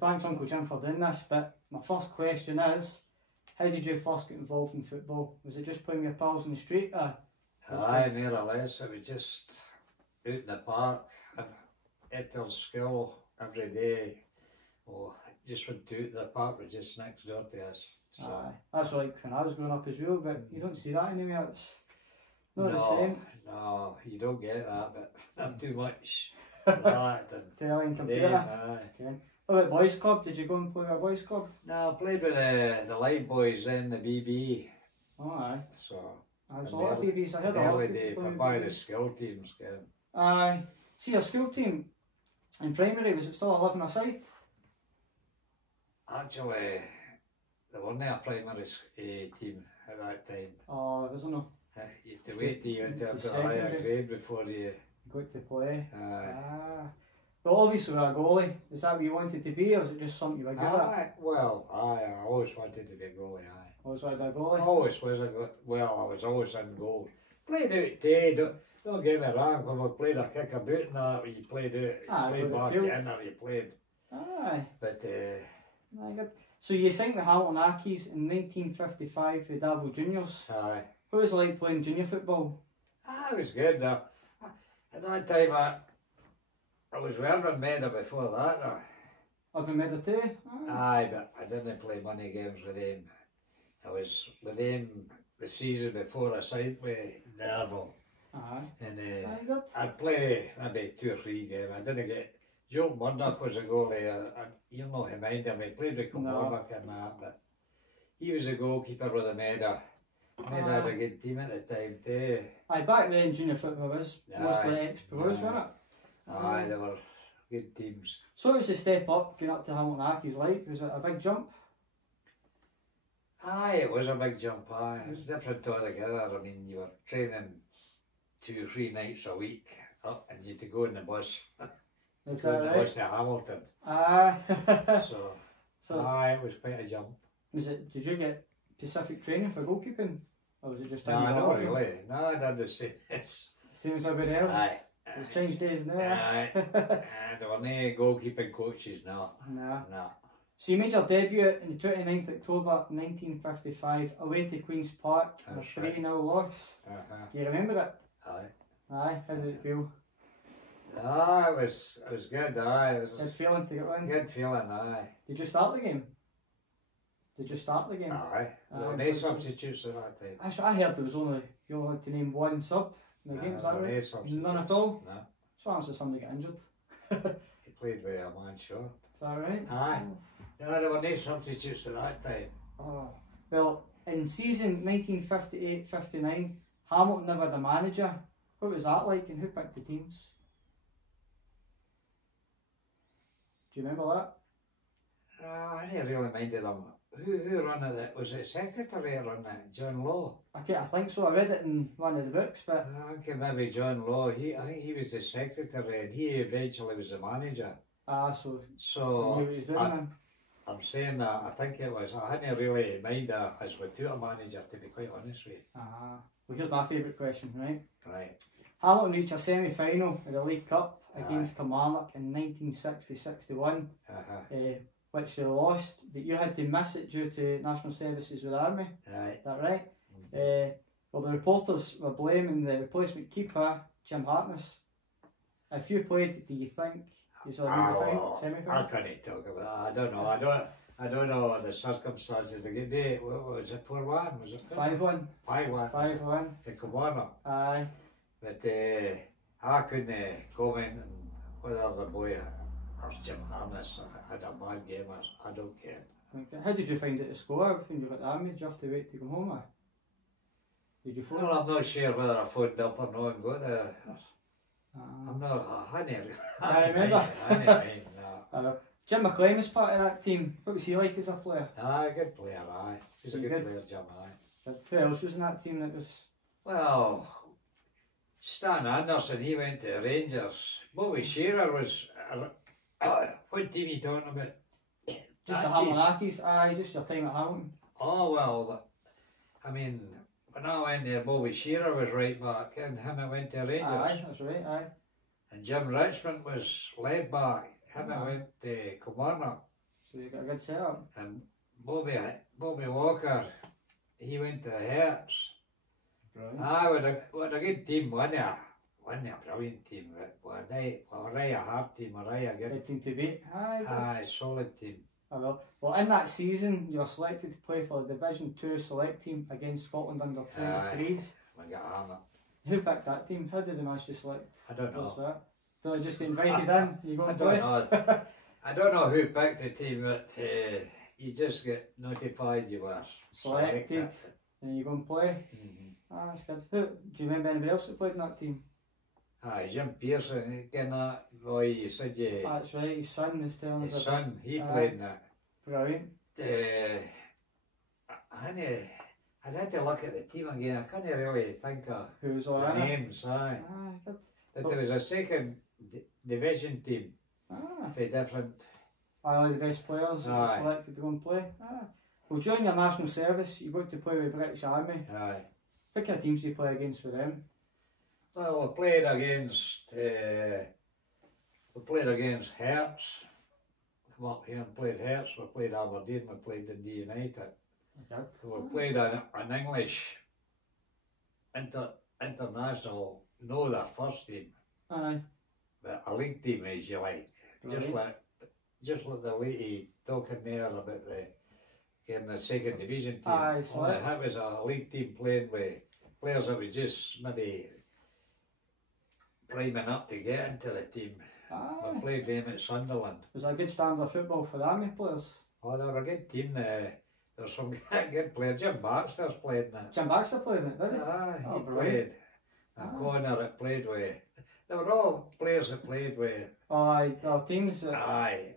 thanks Uncle Jim for doing this, but my first question is, how did you first get involved in football? Was it just playing with your pals in the street? Aye, more or less. It was just out in the park, after school, every day. Oh, I just went out to the park, was just next door to us. So. Aye, that's like when I was growing up as well, but you don't see that anywhere. It's not the same. No, you don't get that, but not too much. That and telling computer. Okay. What about boys club? Did you go and play with a boys club? No, I played with the Light Boys in the BB. Oh aye. So I was a lot of BBs. I heard a lot of people for by the school teams. Aye. See your school team in primary, was it still 11-a-side? Actually, there wasn't a primary team at that time. Oh, there wasn't no. You had to wait till you went up to a higher grade before you got to play. Aye. But obviously with a goalie, is that what you wanted to be, or was it just something you were good at? Well, I always wanted to be a goalie, aye. Always wanted to be a goalie? Always was I was always in goal. Played out day, don't get me wrong, when we played a kick about and that, you played out, you played back in or you played. Aye. But, aye, good. So you signed with Hamilton Accies in 1955 with Davil Juniors. Aye. What was it like playing junior football? It was good. At that time, I was with Irvine Meadow before that. Irvine Meadow too? Aye, but I didn't play money games with him. I was with him the season before I signed with Davil. Aye. And I'd play maybe 2 or 3 games. I didn't get... Joe Murdoch was a goalie. You'll know him, mind him. He played with Kilmarnock and that, but he was a goalkeeper with the Meadow. Meadow had a good team at the time too. Aye, back then junior football was mostly ex-pros, wasn't it? Aye, they were good teams. So what was the step up, going up to Hamilton Accies like? Was it a big jump? Aye, it was a big jump, aye. It was different altogether. I mean, you were training 2 or 3 nights a week up and you had to go in the bus. Is go that in the right? bus to Hamilton. Aye. so aye, it was quite a jump. Did you get specific training for goalkeeping? Or was it just... No, not really. No, I did the same. Same as everybody else? Aye. So it's changed days now. Aye. There were no goalkeeping coaches, no. Nah. No. So you made your debut on the 29th October 1955 away to Queen's Park in a 3-0 loss. Do you remember it? Aye. Aye, how did it feel? Ah, it was good, aye. It was good feeling to get in? Good feeling, aye. Did you start the game? Aye. There were no substitutes at that time. That's what I heard, you only had to name 1 sub in the game, is that right? None at all? No. So happens if somebody got injured. He played with a man short. Is that right? Aye. No, there were no substitutes at that time. Oh. Well, in season 1958-59, Hamilton never had a manager. What was that like and who picked the teams? Do you remember that? I didn't really mind them. Who ran it? Was it secretary that ran it? John Law? Okay, I think so. I read it in one of the books, but... I think maybe John Law. I think he was the secretary and he eventually was the manager. So he knew what he was doing then. I'm saying that, I think it was, I hadn't really mind as without a manager, to be quite honest with you. Well, here's my favourite question, right? Right. Hamilton reached a semi-final of the League Cup against Kilmarnock in 1960-61, which they lost, but you had to miss it due to national services with the Army. Right. Is that right? Well, the reporters were blaming the replacement keeper, Jim Hartness. If you played, do you think you saw the semi-final? I can't talk about that. I don't know. I don't know the circumstances. What was it? 4-1? Was it 5-1? 5-1. 5-1. To Kilmarnock. Aye. But I couldn't comment on whether the boy or Jim Harness had a bad game. I don't care. Okay. How did you find it to score when you got the Army? Did you have to wait to come home? Or did you phone? Well, I'm not sure whether I phoned up or not and got there. I'm not. I remember. No. Jim McLean was part of that team. What was he like as a player? A good player, aye. He's a good player, Jim, aye. But who else was in that team that was... Well, Stan Anderson, he went to the Rangers. Bobby Shearer was... what team are you talking about? Just the Hamilton Accies, aye, just your time at Hamilton. Oh, well, I mean, when I went there, Bobby Shearer was right back, and him I went to Rangers. Aye, that's right, aye. And Jim Richmond was led back. Him I went to Kilmarnock. So you got a good setup. And Bobby Walker, he went to the Hearts. Brilliant. What a good team, wasn't it? Wasn't a brilliant team, but a right hard team, a right good. Good team to beat. Aye, solid team. Well, in that season, you were selected to play for the Division 2 select team against Scotland under 23s. We got hammered. Who picked that team? How did they manage to select? I don't know. Did they just get invited in? You go and play? Know. I don't know who picked the team, but you just get notified you were selected. And you go and play? That's good. Do you remember anybody else that played in that team? Jim Pearson, again, that boy you said you... That's right, his son is telling us. His son, he played in that. Brilliant. I'd had to look at the team again. I can't really think of who was the names. Good. But there was a second division team. Very different. All the best players that were selected to go and play. Well, during your national service, you got to play with the British Army. What kind of teams do you play against with them? Well, we played against Hearts. Come up here and played Hearts. We played Aberdeen. We played Dundee United. Okay. So we played an English international, no the first team, but a league team as you like. Just like the lady talking there about the second division team. That was a league team playing with players that were just maybe priming up to get into the team. We played them at Sunderland. Was that a good standard of football for the Army players? Oh, they were a good team. There's some good players. Jim Baxter's played in it. Jim Baxter played in it, did he? He played. And Connor that played with. They were all players that played with. Our teams.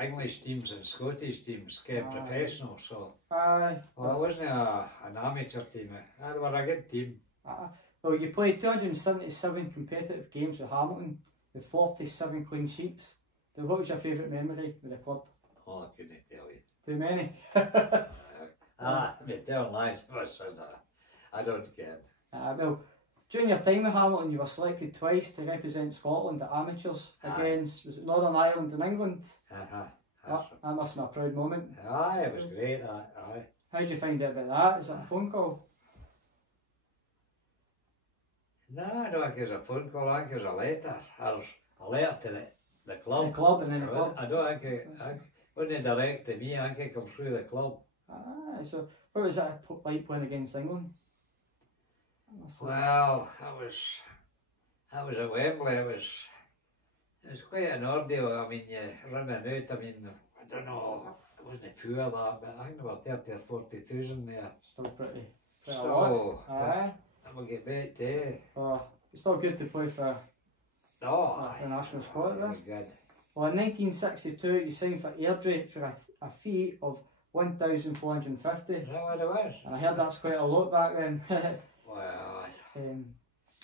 English teams and Scottish teams came professional. So. Well, it wasn't an amateur team. They were a good team. Well, you played 277 competitive games with Hamilton with 47 clean sheets. What was your favourite memory with the club? Oh, I couldn't tell you. Too many? They tell lies. I don't care. Well, during your time with Hamilton, you were selected twice to represent Scotland at amateurs against, was it Northern Ireland and England? That must have been a proud moment. It was great. How did you find out about that? Is it a phone call? No, I don't think it was a phone call. I think it was a letter. Or a letter to the club. The club and then the club? I don't think it wasn't direct to me. I think it come through the club. So what was that like playing against England? Well, I was at Wembley. It was quite an ordeal. I mean, you running out. I mean, I don't know. It wasn't few of that, but I think there were 30 or 40,000 there. Still pretty still, we'll get back there. It's still good to play for the national squad there. Good. Well, in 1962, you signed for Airdrie for a fee of 1,450. Is that what it was? And I heard that's quite a lot back then. Well,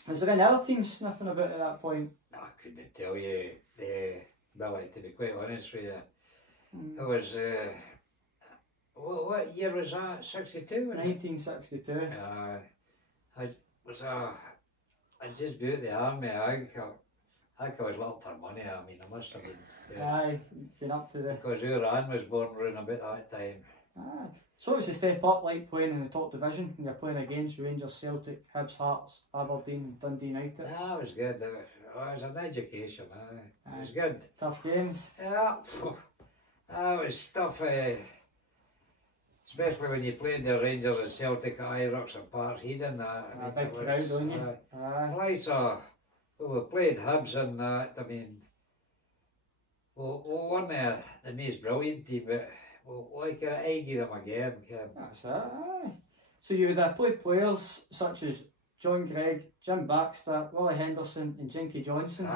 was there any other teams sniffing about at that point? I couldn't tell you, Billy, to be quite honest with you. It was, what year was that? 62? 1962. I just beat the army. I think I was looking for money. I mean, I must have been. Been up to the. Because Iran was born around about that time. So what was the step up like playing in the top division when you're playing against Rangers, Celtic, Hibs, Hearts, Aberdeen, Dundee United? It was good. It was an education. It was good. Tough games. Yeah. It was tough. Especially when you played the Rangers and Celtic at Ibrox and Park Eden. A big crowd, don't you? We played Hibs and that. I mean, we weren't the most brilliant team, but we could give them a game. That's it, So you would have played players such as John Gregg, Jim Baxter, Willie Henderson and Jinky Johnson.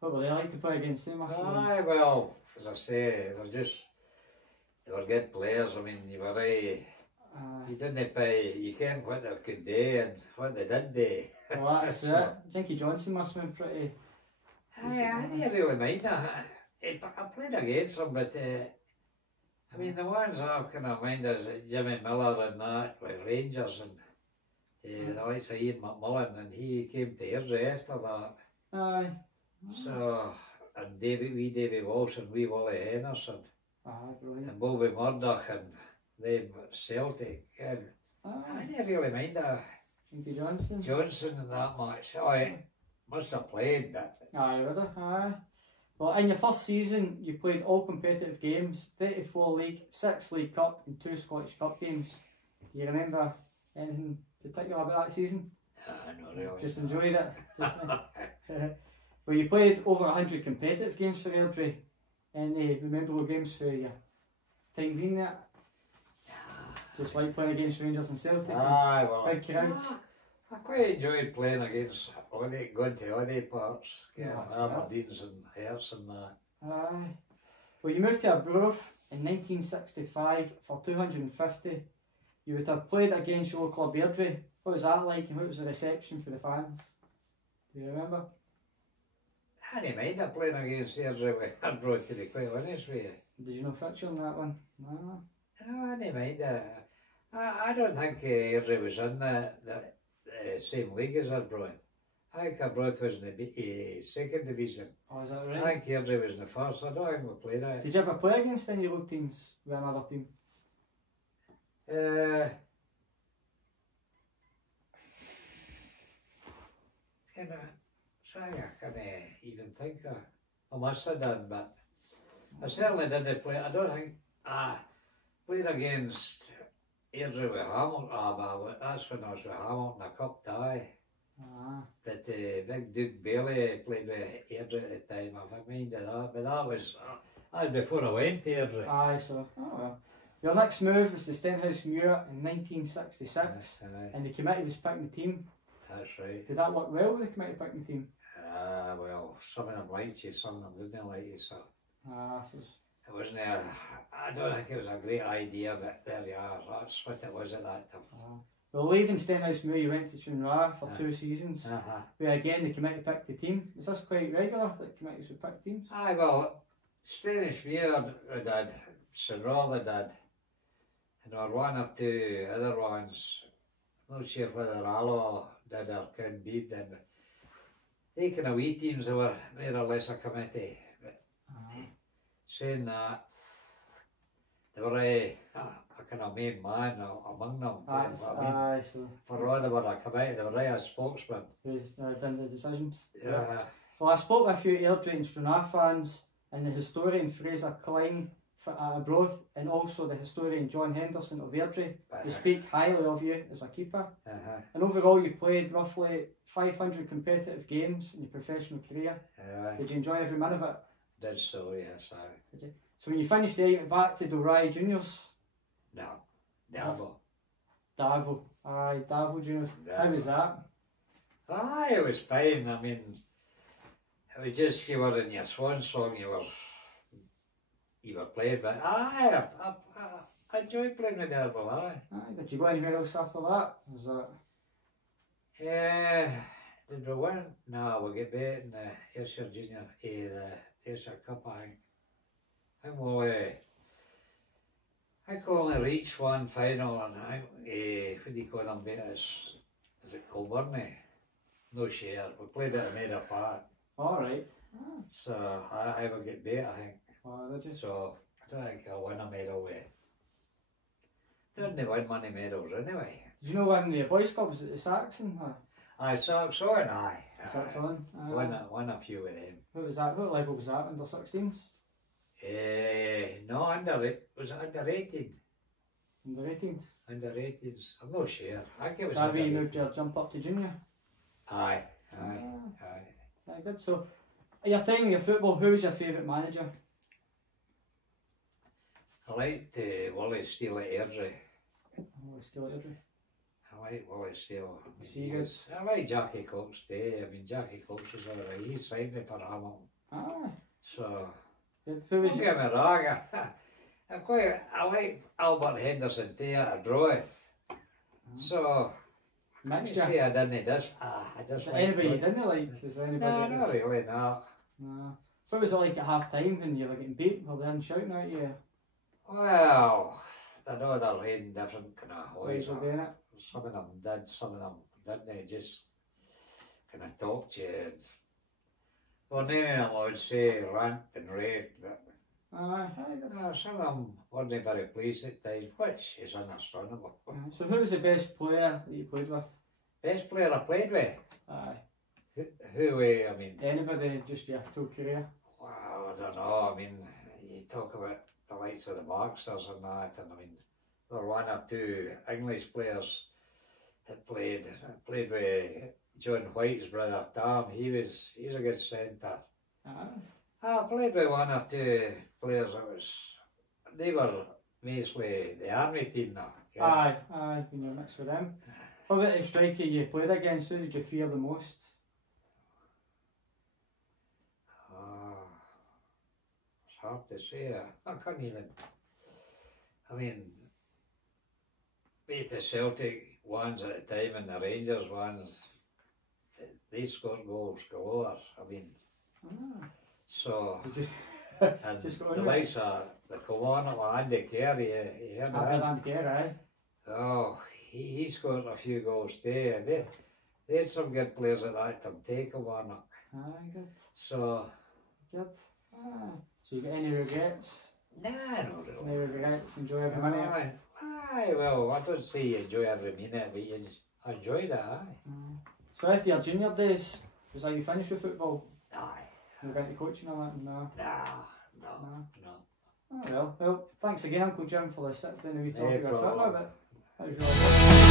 What were they like to play against them? Well, as I say, they were good players. I mean, you were you didn't pay, you can't what they could do and what they did do. Well, that's it. Jinky Johnson must have been pretty. I didn't really mind that. I played against them, but I mean, the ones I kind of mind is Jimmy Miller and that with Rangers and the likes of Ian McMullen, and he came to Airdrie after that. So, and Davy Walsh and wee Willie Henderson. brilliant. And Bobby Murdoch and them at Celtic. And I didn't really mind Inky Johnson that much. I must have played, but... Aye, would I? Aye. Well, in your first season, you played all competitive games, 34 league, 6 League Cup and 2 Scottish Cup games. Do you remember anything particular about that season? Not really. Just enjoyed it? Well, you played over 100 competitive games for Airdrie. Any memorable games for your time being there? Just like playing against Rangers and Celtic? Aye, well... Big crowds? I quite enjoyed playing against going to Audi parts, Aberdeens and Hearts and that. Aye. Well, you moved to Arbroath in 1965 for 250. You would have played against your club Airdrie. What was that like and what was the reception for the fans? Do you remember? I didn't mind playing against Airdrie with Arbroath, to be quite honest with you. Did you know fixture on that one? No. No, I didn't mind I don't think Airdrie was in the same league as Arbroath. I think Arbroath was in the second division. Oh, is that right? I think Airdrie was in the first. I don't think we played it. Did you ever play against any road teams with another team? I can't even think I must have done, but I certainly didn't play. I don't think I played against Airdrie with Hamilton. But that's when I was with Hamilton, a cup tie. That big Duke Bailey played with Airdrie at the time. I've minded that, but that was before I went to Airdrie. Aye, so, oh well. Your next move was to Stenhousemuir in 1966, and the committee was picking the team. That's right. Did that work well with the committee picking the team? Well, some of them liked you, some of them didn't like you, so... It wasn't I don't think it was a great idea, but there you are, that's what it was at that time. Well, leaving Stenhousemuir, you went to Stranraer for 2 seasons, where again the committee picked the team. Was this quite regular, that committees would pick teams? Aye, well, Stenhousemuir did, Stranraer did, and there were 1 or 2 other ones. I'm not sure whether Alloa did or Kinbead did, but they kind of wee teams, they were more or less a committee. But saying that, they were a kind of main man among them. For all they were a committee, they were a spokesman. Who done the decisions. Yeah. Well, I spoke with a few Airdrie and Stranraer fans, and the historian Fraser Klein at Arbroath, and also the historian John Henderson of Airdrie, who speak highly of you as a keeper. And overall, you played roughly 500 competitive games in your professional career. Did you enjoy every minute of it? Did so, yes. Did you? So when you finished there, you went back to Dalry Juniors? No, Darvel. Darvel, aye, Darvel Juniors. How was that? Aye, it was fine. I mean, it was just you were in your swan song, you were playing, but aye, I enjoyed playing with Darvel, aye. Did you go anywhere else after that? Was that? Did we win? No, we get beat in the Ayrshire Junior, the Ayrshire Cup, I think. I could only reach one final, and I what do you call them beat us? Is it Colburnie? No share. We played it and made a part. Alright. So I would get beat, I think. Oh, did you? So I don't think I'll win a medal with. Didn't win many medals anyway. Did you know when the boys' club was at the Saxon? Aye, Saxon, aye. Saxon? Won a few with them. What was that? What level was that? Under 16s? No, was it under 18? Under 18s? Under 18s, I'm not sure. I think it was. So that you moved your jump up to junior? Aye. Very good. So, at your time in your football, who was your favourite manager? I liked Wally Steele at Airdrie. Wally Steele at Airdrie? I like Wally Steele. I like Jackie Cox too. I mean, Jackie Cox was alright. He signed me for Hamilton. So, who was your... I like Albert Henderson too at Arbroath. So, mixture. I didn't just like anybody you didn't like? Was there anybody? No, not really, no. No. What was it like at half time when you were getting beat? Were they then shouting at you? Well, I know they're playing different kind of ways. Some of them did, some of them didn't. They just kind of talked to you. Well, none of them I would say rant and raved, but Aye. Some of them weren't very pleased at times, which is understandable. So who was the best player that you played with? Best player I played with? Aye. Who I mean... Anybody, just your full career? Well, I don't know, I mean, you talk about the likes of the Marksters and that, and I mean, there were one or two English players that played with John White's brother Tom. He's a good centre. I played with one or two players they were mostly the army team now. Aye, when you're mixed with them. What about the striker you played against? Who did you fear the most? It's hard to say. I can't even. I mean, both the Celtic ones at the time and the Rangers ones, they scored goals galore. I mean, so. And the likes of the Kilmarnock with Andy Carey, you heard that? Andy Carey, aye. Oh, he scored a few goals too. They had some good players at that time, take Kilmarnock. Aye, good. So. Good. So you got any regrets? Nah, no really. No regrets, enjoy every minute? Aye, well, I don't say you enjoy every minute, but you just enjoy that, aye. So after your junior days, was that you finished with football? Aye. You went to coaching or that? No. No. Oh well, thanks again Uncle Jim for the sit down and we talk No about problem. football, but that was really good.